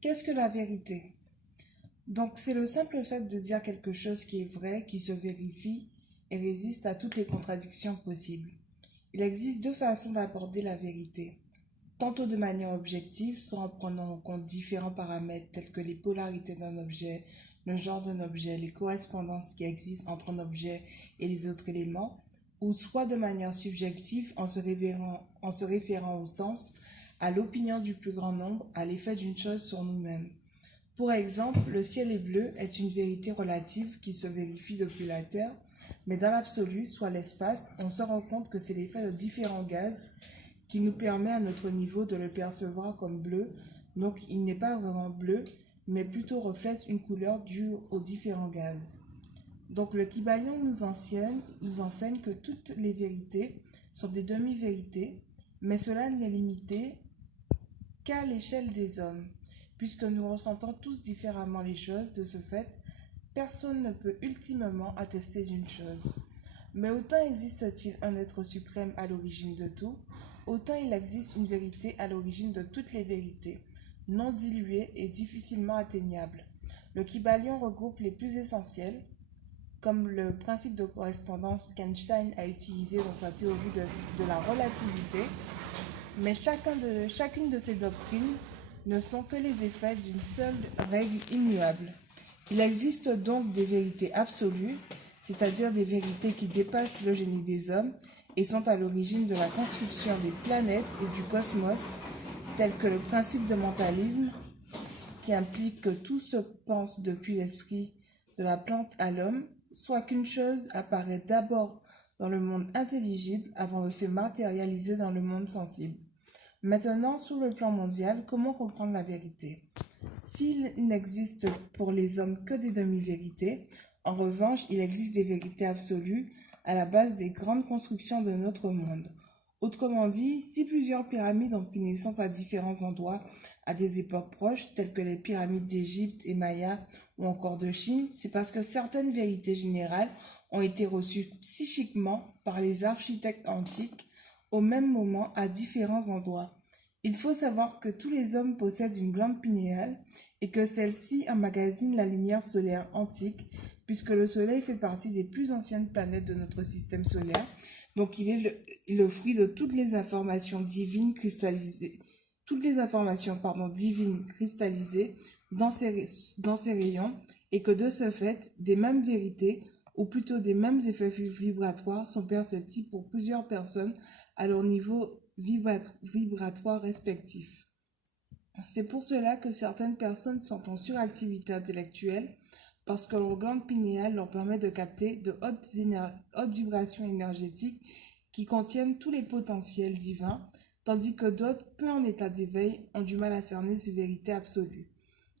Qu'est-ce que la vérité? Donc, c'est le simple fait de dire quelque chose qui est vrai, qui se vérifie et résiste à toutes les contradictions possibles. Il existe deux façons d'aborder la vérité. Tantôt de manière objective, soit en prenant en compte différents paramètres tels que les polarités d'un objet, le genre d'un objet, les correspondances qui existent entre un objet et les autres éléments, ou soit de manière subjective en se référant au sens, à l'opinion du plus grand nombre, à l'effet d'une chose sur nous-mêmes. Pour exemple, le ciel est bleu est une vérité relative qui se vérifie depuis la Terre, mais dans l'absolu, soit l'espace, on se rend compte que c'est l'effet de différents gaz qui nous permet à notre niveau de le percevoir comme bleu. Donc il n'est pas vraiment bleu, mais plutôt reflète une couleur due aux différents gaz. Donc le Kybalion nous enseigne que toutes les vérités sont des demi-vérités, mais cela n'est limité qu'à l'échelle des hommes. Puisque nous ressentons tous différemment les choses, de ce fait, personne ne peut ultimement attester d'une chose. Mais autant existe-t-il un être suprême à l'origine de tout, autant il existe une vérité à l'origine de toutes les vérités, non diluée et difficilement atteignable. Le Kybalion regroupe les plus essentiels, comme le principe de correspondance qu'Einstein a utilisé dans sa théorie de la relativité, mais chacune de ces doctrines ne sont que les effets d'une seule règle immuable. Il existe donc des vérités absolues, c'est-à-dire des vérités qui dépassent le génie des hommes et sont à l'origine de la construction des planètes et du cosmos, telles que le principe de mentalisme, qui implique que tout se pense depuis l'esprit de la plante à l'homme, soit qu'une chose apparaît d'abord dans le monde intelligible avant de se matérialiser dans le monde sensible. Maintenant, sur le plan mondial, comment comprendre la vérité? S'il n'existe pour les hommes que des demi-vérités, en revanche, il existe des vérités absolues à la base des grandes constructions de notre monde. Autrement dit, si plusieurs pyramides ont pris naissance à différents endroits à des époques proches, telles que les pyramides d'Égypte et Maya ou encore de Chine, c'est parce que certaines vérités générales ont été reçues psychiquement par les architectes antiques au même moment à différents endroits. Il faut savoir que tous les hommes possèdent une glande pinéale et que celle-ci emmagasine la lumière solaire antique, puisque le Soleil fait partie des plus anciennes planètes de notre système solaire. Donc il est le fruit de toutes les informations divines cristallisées, divines cristallisées dans ces rayons, et que de ce fait, des mêmes vérités, ou plutôt des mêmes effets vibratoires, sont perceptibles pour plusieurs personnes à leur niveau vibratoire respectif. C'est pour cela que certaines personnes sont en suractivité intellectuelle, parce que leur glande pinéale leur permet de capter de hautes vibrations énergétiques qui contiennent tous les potentiels divins, tandis que d'autres, peu en état d'éveil, ont du mal à cerner ces vérités absolues.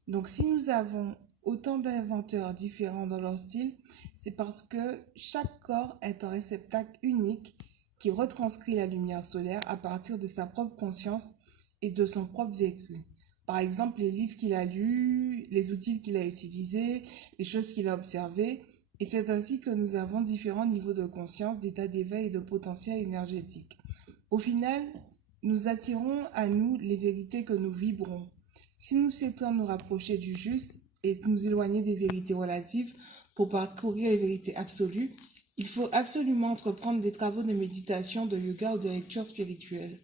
Donc si nous avons autant d'inventeurs différents dans leur style, c'est parce que chaque corps est un réceptacle unique qui retranscrit la lumière solaire à partir de sa propre conscience et de son propre vécu. Par exemple, les livres qu'il a lus, les outils qu'il a utilisés, les choses qu'il a observées. Et c'est ainsi que nous avons différents niveaux de conscience, d'état d'éveil et de potentiel énergétique. Au final, nous attirons à nous les vérités que nous vibrons. Si nous souhaitons nous rapprocher du juste et nous éloigner des vérités relatives pour parcourir les vérités absolues, il faut absolument entreprendre des travaux de méditation, de yoga ou de lecture spirituelle.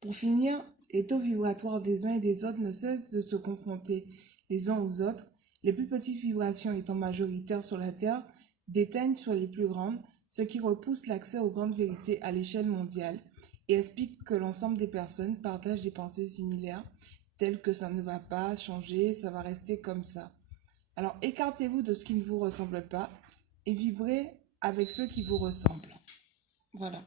Pour finir, les taux vibratoires des uns et des autres ne cessent de se confronter les uns aux autres. Les plus petites vibrations étant majoritaires sur la Terre déteignent sur les plus grandes, ce qui repousse l'accès aux grandes vérités à l'échelle mondiale et explique que l'ensemble des personnes partagent des pensées similaires, telles que ça ne va pas changer, ça va rester comme ça. Alors écartez-vous de ce qui ne vous ressemble pas et vibrez avec ceux qui vous ressemblent. Voilà.